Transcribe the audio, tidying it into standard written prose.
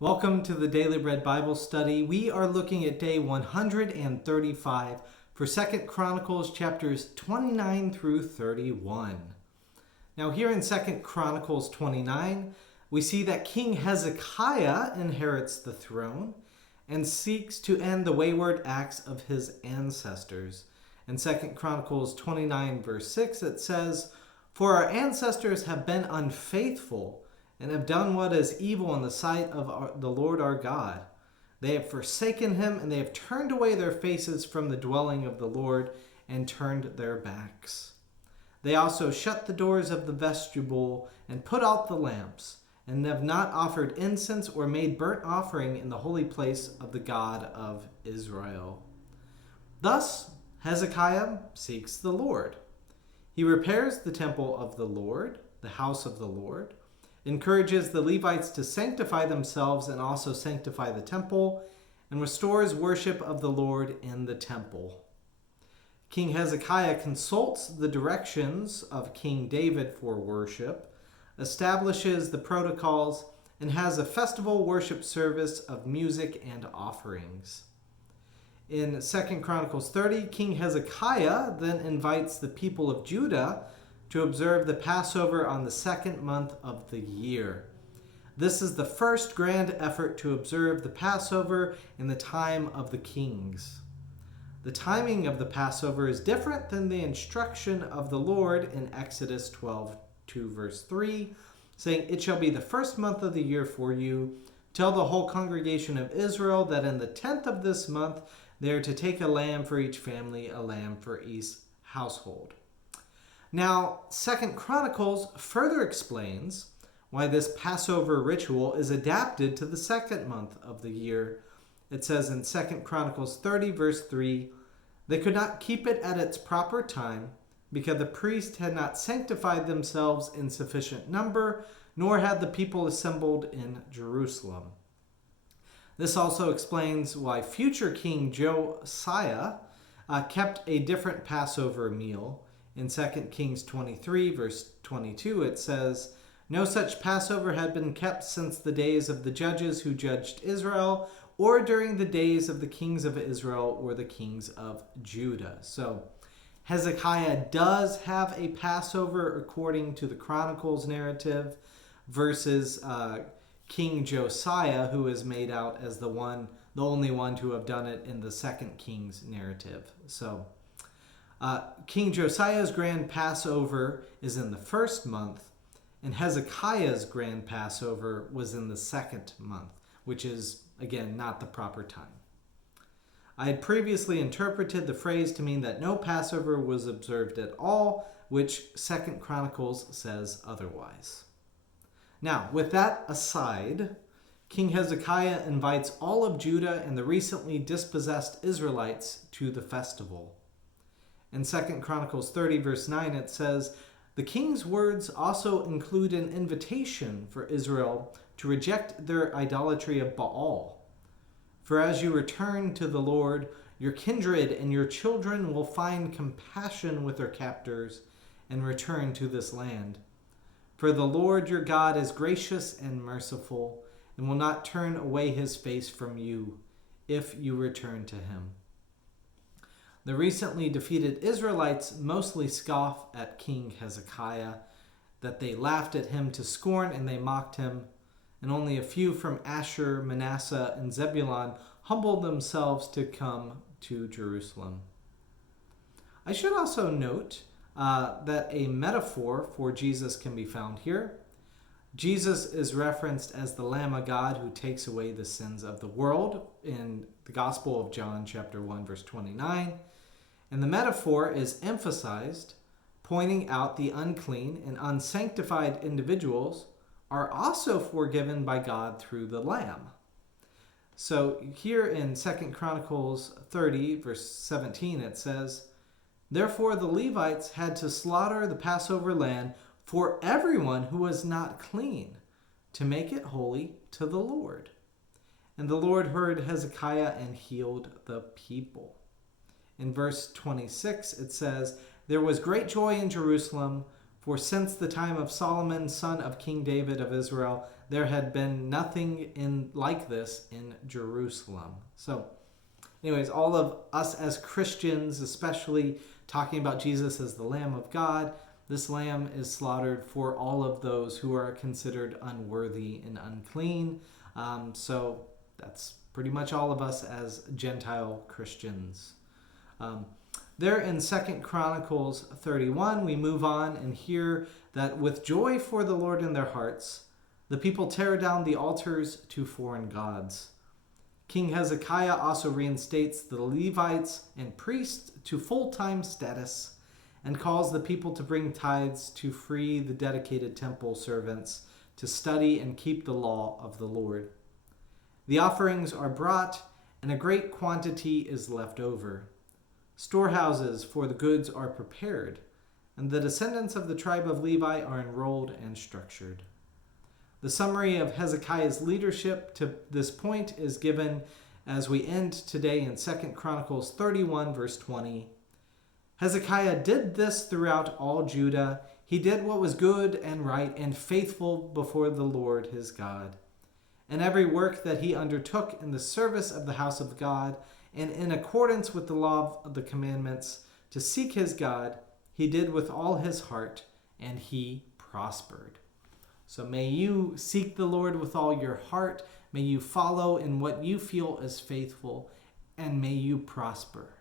Welcome to the Daily Bread Bible Study. We are looking at day 135 for 2 Chronicles chapters 29 through 31. Now here in 2 Chronicles 29, we see that King Hezekiah inherits the throne and seeks to end the wayward acts of his ancestors. In 2 Chronicles 29 verse 6 it says, "For our ancestors have been unfaithful and have done what is evil in the sight of the Lord our God. They have forsaken him, and they have turned away their faces from the dwelling of the Lord and turned their backs. They also shut the doors of the vestibule and put out the lamps, and have not offered incense or made burnt offering in the holy place of the God of Israel." Thus Hezekiah seeks the Lord. He repairs the temple of the Lord, the house of the Lord, encourages the Levites to sanctify themselves and also sanctify the temple, and restores worship of the Lord in the temple. King Hezekiah consults the directions of King David for worship, establishes the protocols, and has a festival worship service of music and offerings. In 2 Chronicles 30, King Hezekiah then invites the people of Judah to observe the Passover on the second month of the year. This is the first grand effort to observe the Passover in the time of the kings. The timing of the Passover is different than the instruction of the Lord in Exodus 12:2 verse 3, saying, "It shall be the first month of the year for you. Tell the whole congregation of Israel that in the 10th of this month they are to take a lamb for each family, a lamb for each household." Now, 2 Chronicles further explains why this Passover ritual is adapted to the second month of the year. It says in 2 Chronicles 30 verse 3, "They could not keep it at its proper time because the priests had not sanctified themselves in sufficient number, nor had the people assembled in Jerusalem." This also explains why future King Josiah kept a different Passover meal. In 2 Kings 23, verse 22, it says, "No such Passover had been kept since the days of the judges who judged Israel, or during the days of the kings of Israel or the kings of Judah." So Hezekiah does have a Passover according to the Chronicles narrative versus King Josiah, who is made out as the only one to have done it in the 2 Kings narrative. So King Josiah's grand Passover is in the first month, and Hezekiah's grand Passover was in the second month, which is, again, not the proper time. I had previously interpreted the phrase to mean that no Passover was observed at all, which 2 Chronicles says otherwise. Now, with that aside, King Hezekiah invites all of Judah and the recently dispossessed Israelites to the festival. In 2 Chronicles 30 verse 9 it says, "The king's words also include an invitation for Israel to reject their idolatry of Baal. For as you return to the Lord, your kindred and your children will find compassion with their captors and return to this land. For the Lord your God is gracious and merciful and will not turn away his face from you if you return to him." The recently defeated Israelites mostly scoff at King Hezekiah, that they laughed at him to scorn and they mocked him, and only a few from Asher, Manasseh, and Zebulun humbled themselves to come to Jerusalem. I should also note that a metaphor for Jesus can be found here. Jesus is referenced as the Lamb of God who takes away the sins of the world in the Gospel of John chapter 1 verse 29. And the metaphor is emphasized, pointing out the unclean and unsanctified individuals are also forgiven by God through the Lamb. So here in 2 Chronicles 30, verse 17, it says, "Therefore the Levites had to slaughter the Passover lamb for everyone who was not clean, to make it holy to the Lord. And the Lord heard Hezekiah and healed the people." In verse 26, it says, "There was great joy in Jerusalem, for since the time of Solomon, son of King David of Israel, there had been nothing like this in Jerusalem. So anyways, all of us as Christians, especially talking about Jesus as the Lamb of God, this lamb is slaughtered for all of those who are considered unworthy and unclean. So that's pretty much all of us as Gentile Christians. There in 2 Chronicles 31, we move on and hear that with joy for the Lord in their hearts, the people tear down the altars to foreign gods. King Hezekiah also reinstates the Levites and priests to full-time status and calls the people to bring tithes to free the dedicated temple servants to study and keep the law of the Lord. The offerings are brought, and a great quantity is left over. Storehouses for the goods are prepared, and the descendants of the tribe of Levi are enrolled and structured. The summary of Hezekiah's leadership to this point is given as we end today in 2 Chronicles 31, verse 20. Hezekiah did this throughout all Judah. He did what was good and right and faithful before the Lord his God. And every work that he undertook in the service of the house of God and in accordance with the law of the commandments to seek his God, he did with all his heart, and he prospered. So may you seek the Lord with all your heart. May you follow in what you feel is faithful, and may you prosper.